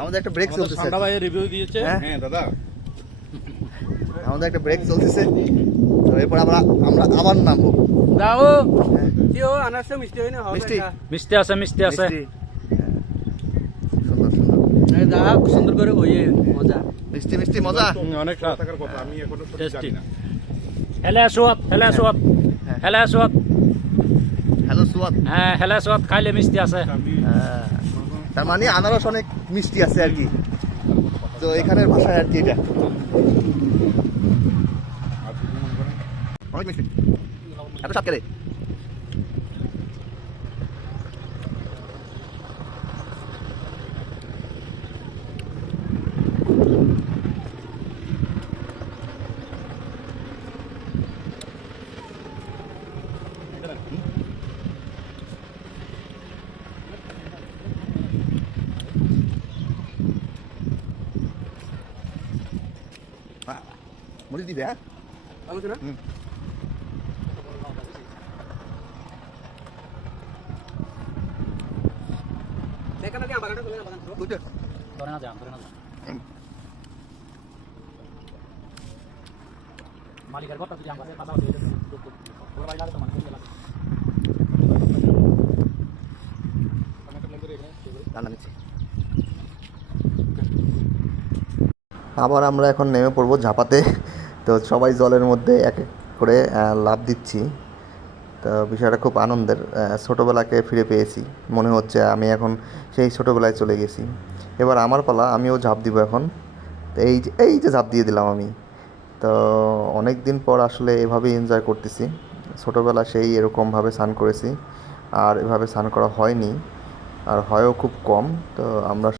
আমাদের একটা ব্রেক চলতেছে। ঠান্ডা ভাই রিভিউ দিয়েছে। হ্যাঁ? হ্যাঁ দাদা। আমাদের একটা ব্রেক চলতেছে। তো এরপর আমরা আমরা আবার নামবো। দাও। হ্যাঁ, দিও আনারসে মিষ্টি হয় না? হবে মিষ্টি? মিষ্টি আছে মিষ্টি আছে। হ্যাঁ। সুন্দর সুন্দর। করে হইয়ে মজা। মিষ্টি মিষ্টি মজা। অনেক থাকার কথা আমি এখনও. জানি না। হেলে সোয়াদ হেলে সোয়াদ। হ্যাঁ। হেলে সোয়াদ। হ্যালো সুয়াদ। হ্যাঁ হেলে সোয়াদ খাইলে মিষ্টি আছে। হ্যাঁ। তার মানে আনারস অনেক মিষ্টি আছে আর কি। তো এখানের ভাষায় আর কি এটা। অনেক মিষ্টি। এত সাপ কেড়ে মরিচ দিবে হ্যাঁ ভালো না হুম। ধরে না যান ধরে না যান মালিকের কথা যদি আমার কথা হচ্ছে আবার আমরা এখন নেমে পড়ব ঝাপাতে। তো সবাই জলের মধ্যে এক এক করে লাফ দিচ্ছি। তো বিষয়টা খুব আনন্দের। ছোটোবেলাকে ফিরে পেয়েছি। মনে হচ্ছে আমি এখন সেই ছোটোবেলায় চলে গেছি। এবার আমার পালা, আমিও ঝাঁপ দিব এখন। তো এই যে এই যে ঝাঁপ দিয়ে দিলাম আমি। তো অনেক দিন পর আসলে এভাবেই এনজয় করতেছি। ছোটোবেলা সেই এরকমভাবে স্নান করেছি। আর এভাবে স্নান করা হয়নি। আর হয়ও খুব কম। তো আমরা